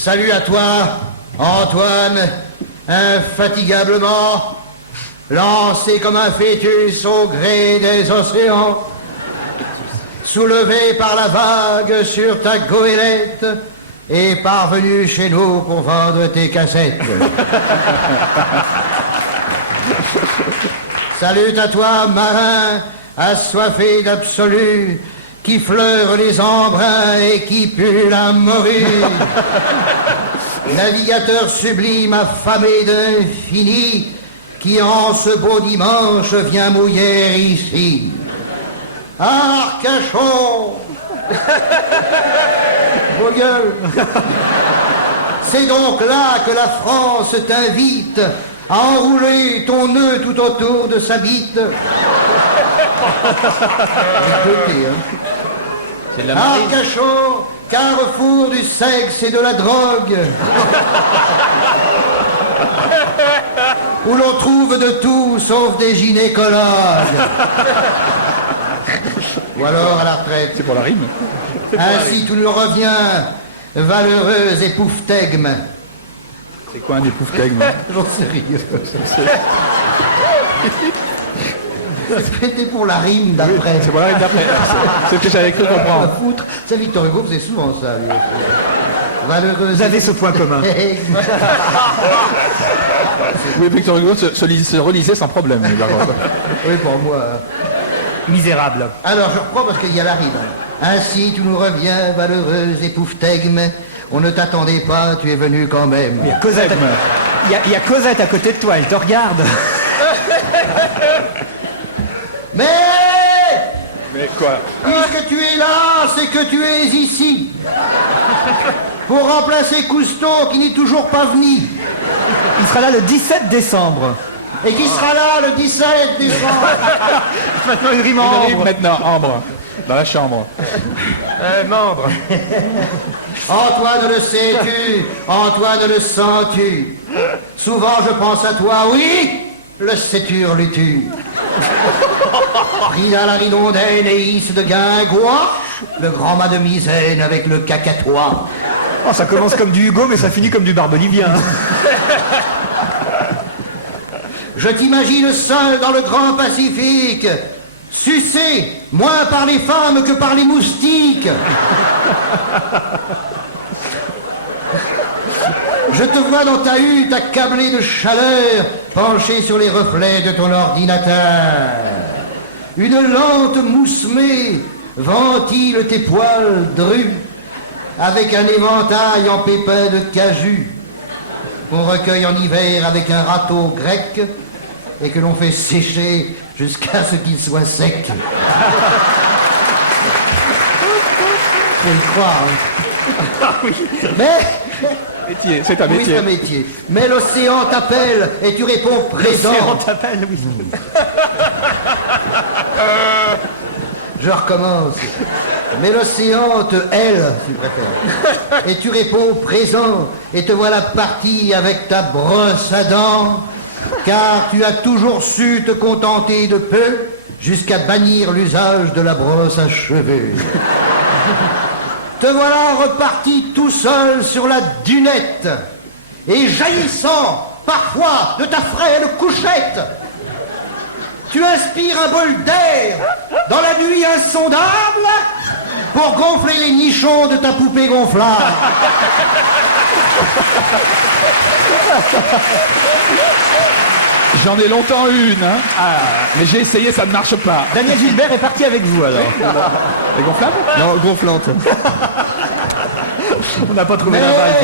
Salut à toi, Antoine, infatigablement, lancé comme un fœtus au gré des océans, soulevé par la vague sur ta goélette et parvenu chez nous pour vendre tes cassettes. Salut à toi, marin, assoiffé d'absolu, qui fleure les embruns et qui pue la morue. Navigateur sublime, affamé d'infini, qui en ce beau dimanche vient mouiller ici. Arcachon! Vos gueules! C'est donc là que la France t'invite à enrouler ton nœud tout autour de sa bite. C'est de la marine. Arcachon, carrefour du sexe et de la drogue, où l'on trouve de tout sauf des gynécologues. Ou alors à la retraite. C'est pour la rime. Ainsi tout nous revient, valeureuse époufftegme. C'est quoi un époufftegme? J'en sais rien. C'était pour la rime d'après. C'est pour la rime d'après. C'est ce que j'avais cru comprendre. Ça, Victor Hugo faisait souvent ça. Lui. Valeureuse. Vous avez ce point commun. Oui, Victor Hugo se relisait sans problème. Oui, pour moi. Misérable. Alors, je reprends parce qu'il y a la rime. Ainsi, tu nous reviens, valeureuse époufftegme. On ne t'attendait pas, tu es venu quand même. Il y a Cosette. Il y a Cosette à côté de toi, elle te regarde. Mais quoi? Puisque tu es là, c'est que tu es ici. Pour remplacer Cousteau qui n'est toujours pas venu. Il sera là le 17 décembre. Et qui sera là le 17 décembre. Maintenant il rime en ambre. Maintenant, ambre. Dans la chambre. Membre. Antoine, le sais-tu? Antoine, le sens-tu? Souvent je pense à toi, oui. Le sais-tu, hurles-tu? Rida la ridondaine et Is de Guingois, le grand mât de misaine avec le cacatois. Oh, ça commence comme du Hugo, mais ça finit comme du Barbelivien. Je t'imagine seul dans le grand Pacifique, sucé moins par les femmes que par les moustiques. Je te vois dans ta hutte accablé de chaleur, penché sur les reflets de ton ordinateur. Une lente moussemée ventile tes poils drus, avec un éventail en pépins de caju, qu'on recueille en hiver avec un râteau grec et que l'on fait sécher jusqu'à ce qu'il soit sec. Faut y croire. Hein. Ah oui. Mais... Métier, c'est un métier. Oui, c'est un métier. Mais l'océan t'appelle et tu réponds présent. L'océan t'appelle, oui. Je recommence. Mais l'océan te hèle, si tu préfères. Et tu réponds présent et te voilà parti avec ta brosse à dents, car tu as toujours su te contenter de peu jusqu'à bannir l'usage de la brosse à cheveux. Te voilà reparti tout seul sur la dunette et jaillissant parfois de ta frêle couchette. Tu inspires un bol d'air dans la nuit insondable pour gonfler les nichons de ta poupée gonflable. J'en ai longtemps eu une, hein. Mais j'ai essayé, ça ne marche pas. Daniel Gilbert est parti avec vous alors. Et gonflable? Non, gonflante. On n'a pas trouvé la balle.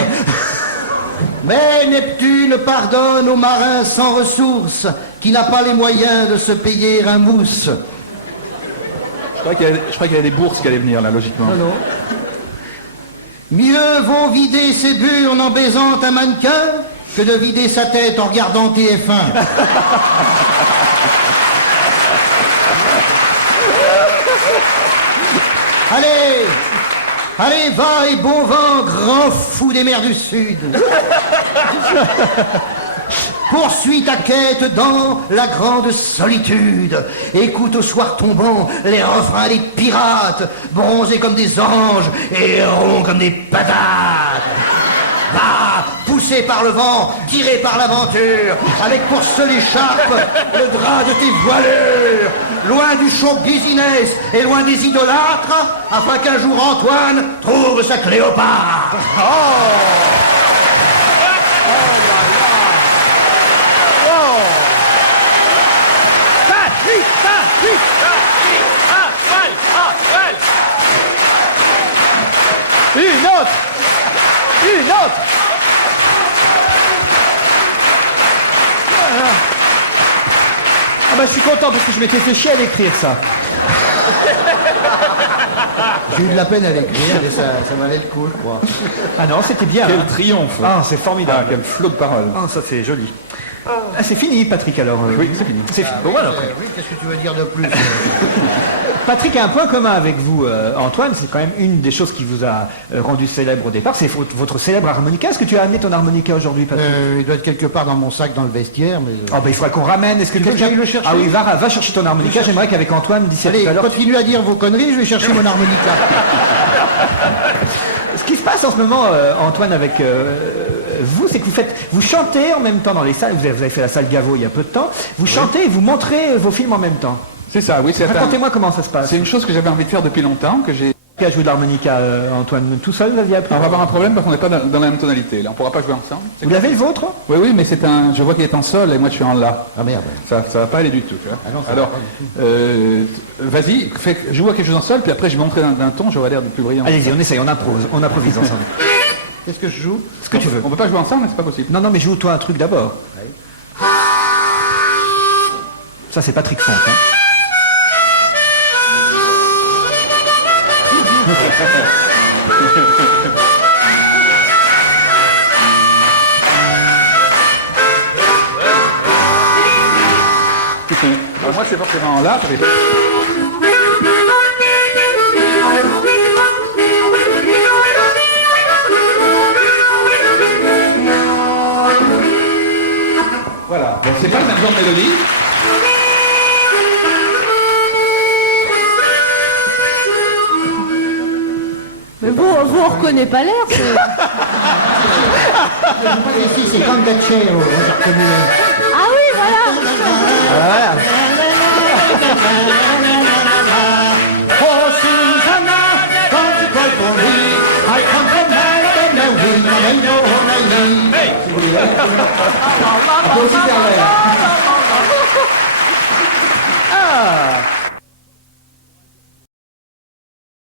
Mais Neptune pardonne aux marins sans ressources qui n'a pas les moyens de se payer un mousse. Je crois qu'il y avait des bourses qui allaient venir là, logiquement. Non. Mieux vaut vider ses burnes en baisant un mannequin que de vider sa tête en regardant TF1. Allez, va et bon vent, grand fou des mers du Sud. Poursuis ta quête dans la grande solitude. Écoute au soir tombant les refrains des pirates, bronzés comme des anges et ronds comme des patates. Bah, poussé par le vent, tiré par l'aventure, avec pour seule écharpe le drap de tes voilures, loin du show business et loin des idolâtres, afin qu'un jour Antoine trouve sa Cléopâtre. Une autre. Ah bah je suis content parce que je m'étais fait chier à l'écrire ça. J'ai eu de la peine à l'écrire, mais ça valait le coup, je crois. Ah non, c'était bien. Quel hein. triomphe. Ah, c'est formidable. Quel flot de paroles. Ah, ça c'est joli. Ah, c'est fini, Patrick, alors. Oui, c'est fini. C'est fini. Bon, voilà, après. Oui, qu'est-ce que tu veux dire de plus Patrick a un point commun avec vous, Antoine. C'est quand même une des choses qui vous a rendu célèbre au départ. C'est votre célèbre harmonica. Est-ce que tu as amené ton harmonica aujourd'hui, Patrick Il doit être quelque part dans mon sac dans le vestiaire, mais... Ah bah il faudra qu'on ramène. Est-ce que Tu veux que quelqu'un j'aille le chercher? Ah oui, va chercher ton harmonica. J'aimerais qu'avec Antoine, d'ici Allez, tout à l'heure. continue à dire vos conneries, je vais chercher mon harmonica. Ce qui se passe en ce moment, Antoine, avec vous, c'est que vous chantez en même temps dans les salles. Vous avez fait la salle Gaveau il y a peu de temps. Vous chantez et vous montrez vos films en même temps. C'est ça, oui. Racontez-moi comment ça se passe. C'est une chose que j'avais envie de faire depuis longtemps, que j'ai... Qui a joué de l'harmonica, Antoine, tout seul, vous aviez appris? On va avoir un problème parce qu'on n'est pas dans la même tonalité. Là, on pourra pas jouer ensemble. Vous l'avez le vôtre? Oui, mais c'est un... Je vois qu'il est en sol et moi je suis en la. Ah merde. Ça va pas aller du tout, tu vois. Ah non, ça Alors, va pas vas-y, joue à quelque chose en sol, puis après je vais montrer d'un ton, j'aurai l'air de plus brillant. Allez-y, on essaye, on improvise ensemble. Qu'est-ce que je joue? Ce que tu veux. On peut pas jouer ensemble, mais c'est pas possible. Non, mais joue-toi un truc d'abord. Ça, c'est Patrick Font. Hein. Alors moi c'est forcément là, ça fait... Voilà, bon, c'est pas le même genre de mélodie. Mais bon, on reconnaît pas l'air. Ici, c'est Gangaceo, j'ai reconnu. Ah oui, voilà. Voilà. Oh, Susanna, don't you cry for me. I come from Maryland, and we know Ah